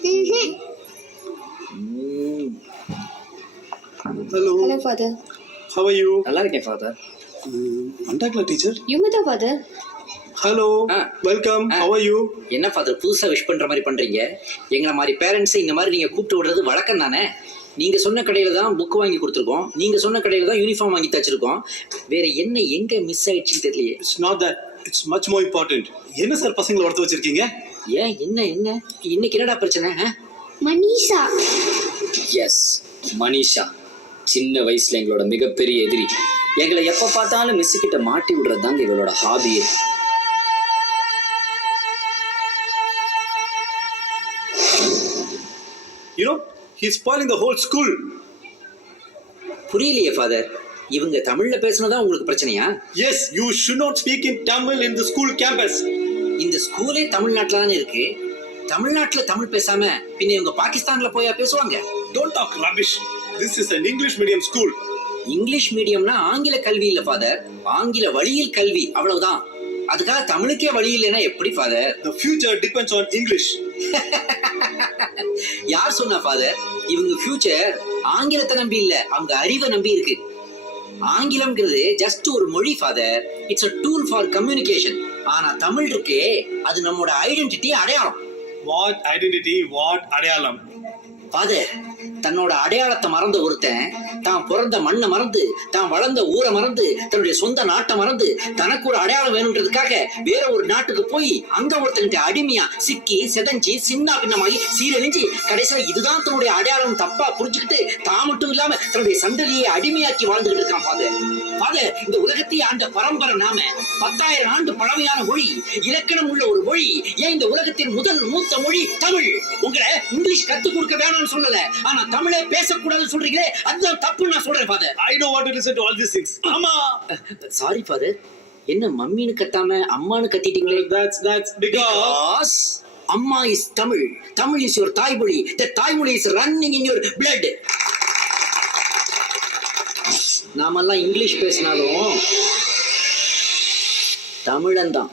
Hello. Hello, Father. How are you? நல்லா இருக்கேன் father. வந்தாங்களா teacher? You met her, Father. Hello. Welcome. How are you? என்ன father புதுசா wish பண்ற மாதிரி பண்றீங்க? எங்களை மாதிரி பேரண்ட்ஸ் இந்த மாதிரி நீங்க கூப்பிட்டு விடுறது வழக்கம் தானே? நீங்க சொன்ன கடையில தான் புக் வாங்கி கொடுத்துருக்கோம், நீங்க சொன்ன கடையில தான் யூனிஃபார்ம் வாங்கி தச்சிருக்கோம். வேற என்ன எங்க மிஸ் ஆயிடுச்சுன்னு தெரியலையே. It's not that. It's much more important. என்ன சார் பசங்களை வளர்த்து வச்சிருக்கீங்க? ஏன் என்ன இன்னைக்கு என்னடா பிரச்சனை? Manisha. எஸ், மனிஷா சின்ன வயசுல எங்களோட மிகப்பெரிய எதிரி. எங்களை எப்ப பார்த்தாலும் மிஸ் கிட்ட மாட்டி விடுறது தாங்க இவளோட ஹாபியே. You know, he's spoiling the whole school. புரியலையே ஃபாதர், இவங்க தமிழ்ல பேசுனதா உங்களுக்கு பிரச்சனையா? Yes, you should not speak in Tamil in the school campus. இந்த ஸ்கூலே தமிழ்நாட்டுல தானே இருக்கு. தமிழ்நாட்டுல தமிழ் பேசாம பின்ன இவங்க பாகிஸ்தான்ல போயா பேசுவாங்க? Don't talk rubbish. This is an English medium school. English மீடியம்னா ஆங்கில கல்வி இல்ல ஃபாதர், ஆங்கில வழியில் கல்வி, அவ்வளவுதான். அதுக்காக தமிழுக்கே வழி இல்லைன்னா எப்படி father? The future depends on English. யார் சொன்னா ஃபாதர்? இவங்க ஃபியூச்சர் ஆங்கிலத்தை நம்பி இல்ல, அவங்க அறிவை நம்பி இருக்கு. ஆங்கிலம்ங்கிறது ஜஸ்ட் ஒரு மொழி father. It's a tool for communication. ஆனா தமிழ் இருக்கே, அது நம்மோட ஐடென்டிட்டி, அடையாளம். What identity? What அடையாளம்? ஃபாதர், தன்னோட அடையாளத்தை மறந்த ஒருத்தன் தான் பிறந்த மண்ணை மறந்து, தான் வளர்ந்த ஊரை மறந்து, தன்னுடைய சொந்த நாட்டை மறந்து, தனக்கு ஒரு அடையாளம் வேணுன்றதுக்காக வேற ஒரு நாட்டுக்கு போய் அங்க ஒருத்தன்கிட்ட அடிமையா சிக்கி செதஞ்சி சின்ன பின்னமாகி சீரழிஞ்சு கடைசியில இதுதான் தன்னுடைய அடையாளம் தப்பா புரிஞ்சுக்கிட்டு தான் மட்டும் இல்லாம தன்னுடைய சந்ததியை அடிமையாக்கி வாழ்ந்துகிட்டு இருக்கான் ஃபாதர். ஃபாதர், இந்த உலகத்தை ஆண்ட பரம்பரை நாம. 10,000 ஆண்டு பழமையான மொழி, இலக்கணம் உள்ள ஒரு மொழி. ஏன் இந்த உலகத்தின் முதல் மூத்த மொழி தமிழ். உங்களை இங்கிலீஷ் கத்துக் கொடுக்க வேணும்னு சொல்லல, ஆனா தமிழே பேசக்கூடாதுன்னு சொல்றீங்களே, அதுதான் தப்பு நான் சொல்றேன் father. I don't want to listen to all these things. ஆமா. சாரி ஃபாதர், என்ன மம்மின்னு கத்தாம அம்மான்னு கத்திட்டீங்களே? That's because அம்மா is Tamil. Tamil is your தாய்மொழி. The தாய்மொழி is running in your blood. நாமெல்லாம் இங்கிலீஷ் பேசினாலும் தமிழன் தான்.